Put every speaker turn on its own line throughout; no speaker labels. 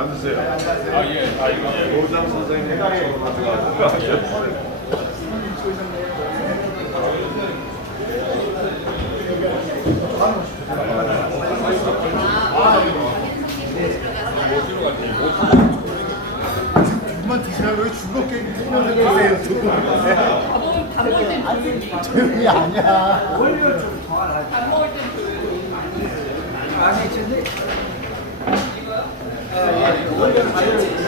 앉으세요. 아, 예. 아, 이거 예. 노장 선생님
드시라고 왜 죽어 게임 드세요 두 분.
밥먹을 밥 먹을 땐 조용히
조용히 아니야.
밥 먹을 땐 조용히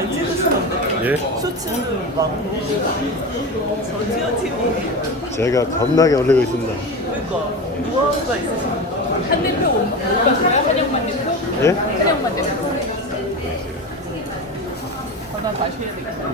찍으시는데
예?
쇼츠는 막 저지어 TV
제가 겁나게 올리고 있습니다.
그러니까 무언가 있으신
한 대표 오빠가요? 한영만 대표?
예?
한영만 대표 전화 다시 해야 되겠다